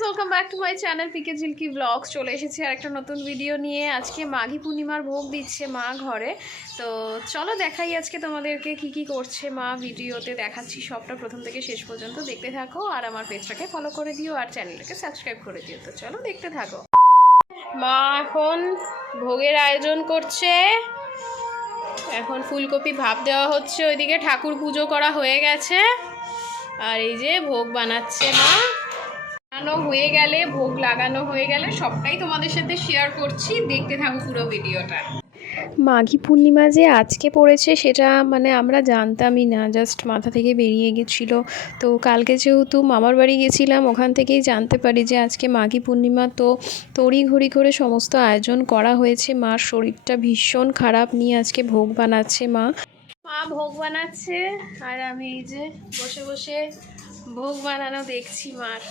Guys, welcome back to my channel PK Jhilki vlogs. চলে এসেছি আর একটা নতুন ভিডিও নিয়ে। আজকে মাঘী পূর্ণিমার ভোগ দিচ্ছে মা ঘরে। তো চলো দেখাই আজকে তোমাদেরকে কি কি করছে মা। ভিডিওতে দেখাচ্ছি সবটা প্রথম থেকে শেষ পর্যন্ত দেখতে থাকো, আর আমার পেজটাকে ফলো করে দিও আর চ্যানেলটাকে সাবস্ক্রাইব করে দিও। তো চলো দেখতে থাকো। মা এখন ভোগের আয়োজন করছে। এখন ফুলকপি ভাপ দেওয়া হচ্ছে, ওইদিকে ঠাকুর পুজো করা হয়ে গেছে, আর এই যে ভোগ বানাচ্ছে মা। বানানো হয়ে গেলে, ভোগ লাগানো হয়ে গেলে সবটাই তোমাদের সাথে শেয়ার করছি, দেখতে থাকো পুরো ভিডিওটা। মাঘী পূর্ণিমা যে আজকে পড়েছে সেটা আমরা জানতামই না, জাস্ট মাথা থেকে বেরিয়ে গেছিলো। তো কালকে যেহেতু মামার বাড়ি গেছিলাম, ওখান থেকেই জানতে পারি যে আজকে মাঘী পূর্ণিমা। তো তড়িঘড়ি করে সমস্ত আয়োজন করা হয়েছে। মার শরীরটা ভীষণ খারাপ নিয়ে আজকে ভোগ বানাচ্ছে মা ভোগ বানাচ্ছে, আর আমি এই যে বসে বসে ভোগ বানানো দেখছি মার।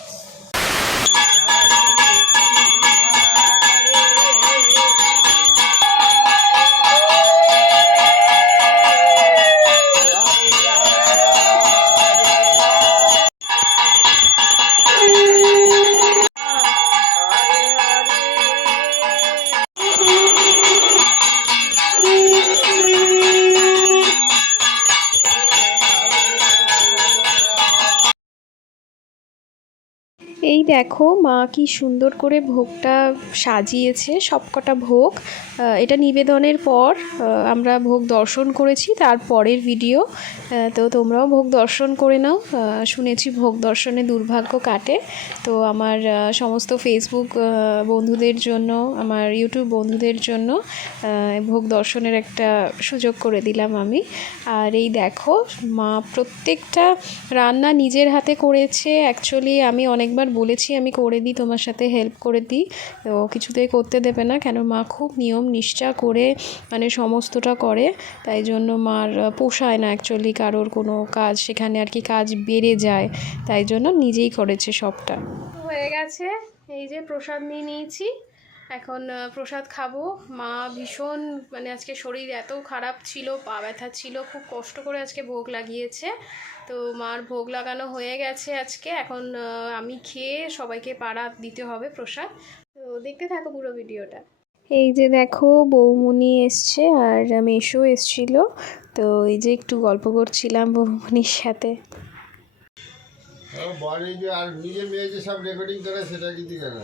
এই দেখো মা কি সুন্দর করে ভোগটা সাজিয়েছে, সবকটা ভোগ। এটা নিবেদনের পর আমরা ভোগ দর্শন করেছি, তারপরের ভিডিও। তো তোমরাও ভোগ দর্শন করে নাও। শুনেছি ভোগ দর্শনে দুর্ভাগ্য কাটে। তো আমার সমস্ত ফেসবুক বন্ধুদের জন্য, আমার ইউটিউব বন্ধুদের জন্য ভোগ দর্শনের একটা সুযোগ করে দিলাম আমি। আর এই দেখো মা প্রত্যেকটা রান্না নিজের হাতে করেছে। অ্যাকচুয়ালি আমি অনেকবার বলেছি আমি করে দিই, তোমার সাথে হেল্প করে দিই, তো কিছুতেই করতে দেবে না। কেন মা খুব নিয়ম নিষ্ঠা করে সমস্তটা করে, তাই জন্য মার পোষায় না অ্যাকচুয়ালি কারোর কোনো কাজ, সেখানে আর কি কাজ বেড়ে যায়, তাই জন্য নিজেই করেছে সবটা। হয়ে গেছে, এই যে প্রসাদ নিয়ে নিয়েছি, এখন প্রসাদ খাবো। মা ভীষণ আজকে শরীর এত খারাপ ছিল, পা ব্যথা ছিল, খুব কষ্ট করে আজকে ভোগ লাগিয়েছে। তো মার ভোগ লাগানো হয়ে গেছে আজকে। এখন আমি খেয়ে সবাইকে পাড়া দিতে হবে প্রসাদ। তো দেখতে থাকো পুরো ভিডিওটা। এই যে দেখো বৌমনি এসছে আর মেশো এসছিল, তো এই যে একটু গল্প করছিলাম বৌমনির সাথে। বাড়ি যে আর নিজে মেয়ে যে সব রেকর্ডিং করে সেটা কি দিকে না,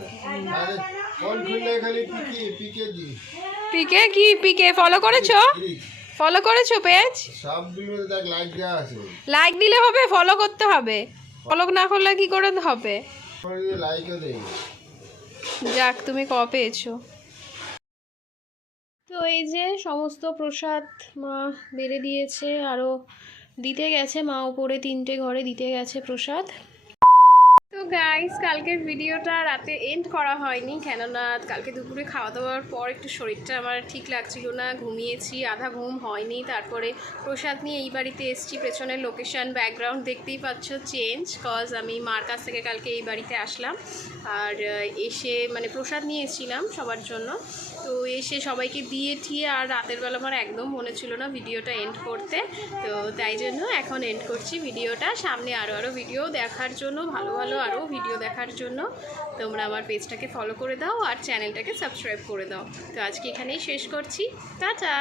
আরে ফোন খুললে খালি পিকে পিকে দি পিকে কি পিকে ফলো করেছো? ফলো করেছো পেজ? সব ভিডিওতে দেখ লাইক দেওয়া আছে। লাইক দিলে হবে? ফলো করতে হবে। ফলো না করলে কি করে হবে? লাইকও দেই। যাক, তুমি পেয়েছো। তো এই যে সমস্ত প্রসাদ মা বেড়ে দিয়েছে, আরও দিতে গেছে মা, ওপরে 3টে ঘরে দিতে গেছে প্রসাদ। তো গাইস, কালকের ভিডিওটা রাতে এন্ড করা হয়নি, কেননা কালকে দুপুরে খাওয়া দাওয়ার পর একটু শরীরটা আমার ঠিক লাগছিল না, ঘুমিয়েছি, আধা ঘুম হয়নি। তারপরে প্রসাদ নিয়ে এই বাড়িতে এসেছি। পেছনের লোকেশন ব্যাকগ্রাউন্ড দেখতেই পাচ্ছ চেঞ্জ, কজ আমি মার কাছ থেকে কালকে এই বাড়িতে আসলাম, আর এসে প্রসাদ নিয়ে এসেছিলাম সবার জন্য। তো এসে সবাইকে দিয়ে ঠিয়ে আর রাতের বেলা আমার একদম মনে ছিল না ভিডিওটা এন্ড করতে, তো তাই জন্য এখন এন্ড করছি ভিডিওটা। সামনে আরও ভিডিও দেখার জন্য, ভালো ভালো আরও ভিডিও দেখার জন্য তোমরা আমার পেজটাকে ফলো করে দাও আর চ্যানেলটাকে সাবস্ক্রাইব করে দাও। তো আজকে এখানেই শেষ করছি, টাটা।